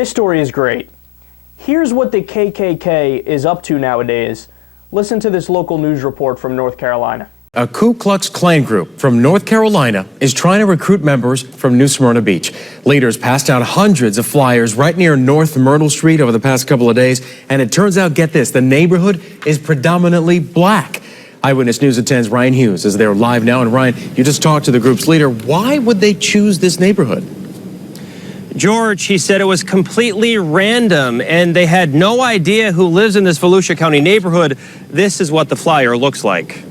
This story is great. Here's what the KKK is up to nowadays. Listen to this local news report from North Carolina. A Ku Klux Klan group from North Carolina is trying to recruit members from New Smyrna Beach. Leaders passed out hundreds of flyers right near North Myrtle Street over the past couple of days, and it turns out, get this, the neighborhood is predominantly black. Eyewitness News 10's Ryan Hughes is there live now. And Ryan, you just talked to the group's leader. Why would they choose this neighborhood? George, he said it was completely random and they had no idea who lives in this Volusia County neighborhood. This is what the flyer looks like.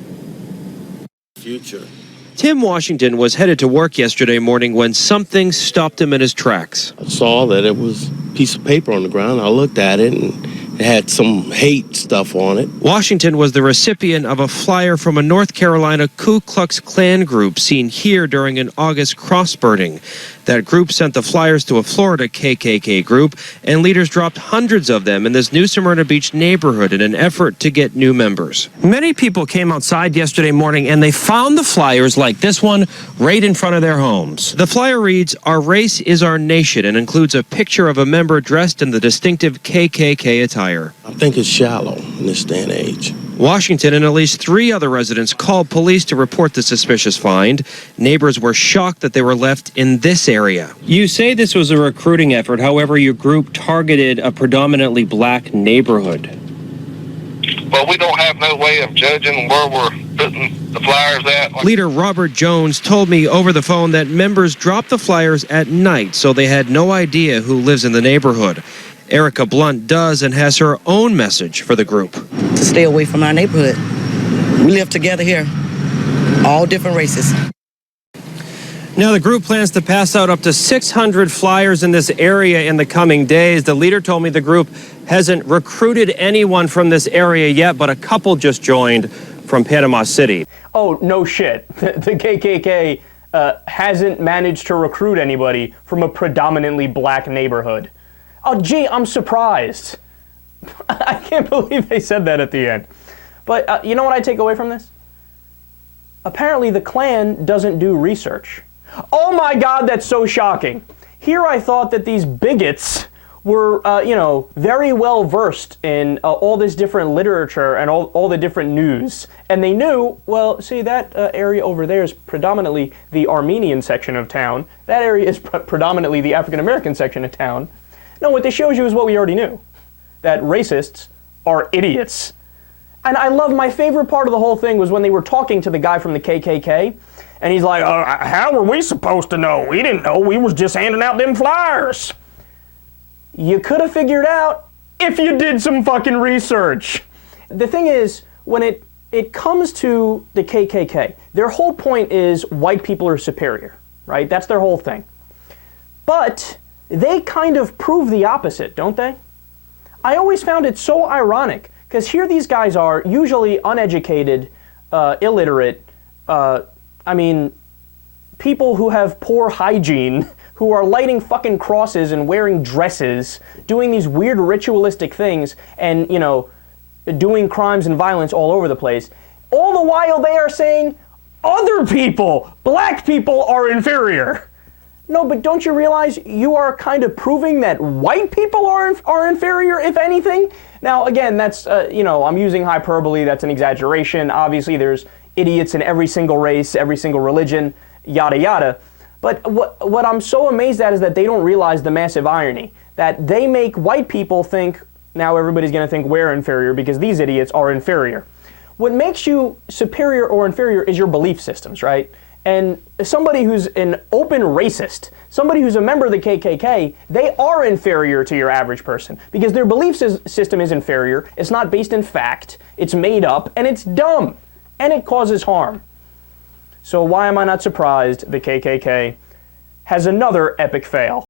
Future. Tim Washington was headed to work yesterday morning when something stopped him in his tracks. I saw that it was a piece of paper on the ground. I looked at it and it had some hate stuff on it. Washington was the recipient of a flyer from a North Carolina Ku Klux Klan group seen here during an August cross-burning. That group sent the flyers to a Florida KKK group, and leaders dropped hundreds of them in this New Smyrna Beach neighborhood in an effort to get new members. Many people came outside yesterday morning and they found the flyers like this one right in front of their homes. The flyer reads, "Our race is our nation," and includes a picture of a member dressed in the distinctive KKK attire. I think it's shallow in this day and age. Washington and at least 3 other residents called police to report the suspicious find. Neighbors were shocked that they were left in this area. You say this was a recruiting effort. However, your group targeted a predominantly black neighborhood. Well, we don't have no way of judging where we're putting the flyers at. Leader Robert Jones told me over the phone that members drop the flyers at night, so they had no idea who lives in the neighborhood. Erica Blunt does and has her own message for the group. To stay away from our neighborhood. We live together here, all different races. Now, the group plans to pass out up to 600 flyers in this area in the coming days. The leader told me the group hasn't recruited anyone from this area yet, but a couple just joined from Panama City. Oh, no shit. The KKK hasn't managed to recruit anybody from a predominantly black neighborhood. Oh, gee, I'm surprised. I can't believe they said that at the end. But you know what I take away from this? Apparently the Klan doesn't do research. Oh my God, that's so shocking. Here I thought that these bigots were, very well versed in all this different literature and all the different news. And they knew, well, see, that area over there is predominantly the Armenian section of town. That area is predominantly the African-American section of town. No, what this shows you is what we already knew, that racists are idiots. And I love, my favorite part of the whole thing was when they were talking to the guy from the KKK, and he's like, how were we supposed to know? We didn't know. We was just handing out them flyers. You could have figured out if you did some fucking research. The thing is, when it comes to the KKK, their whole point is white people are superior, right? That's their whole thing. But they kind of prove the opposite, don't they? I always found it so ironic, because here these guys are usually uneducated, illiterate, people who have poor hygiene, who are lighting fucking crosses and wearing dresses, doing these weird ritualistic things, and, doing crimes and violence all over the place. All the while they are saying other people, black people, are inferior. No, but don't you realize you are kind of proving that white people are inferior, if anything? Now, again, that's, I'm using hyperbole, that's an exaggeration. Obviously, there's idiots in every single race, every single religion, yada, yada. But what I'm so amazed at is that they don't realize the massive irony, that they make white people think, now everybody's going to think we're inferior because these idiots are inferior. What makes you superior or inferior is your belief systems, right? And somebody who's an open racist, somebody who's a member of the KKK, they are inferior to your average person because their belief system is inferior. It's not based in fact, it's made up, and it's dumb, and it causes harm. So why am I not surprised the KKK has another epic fail?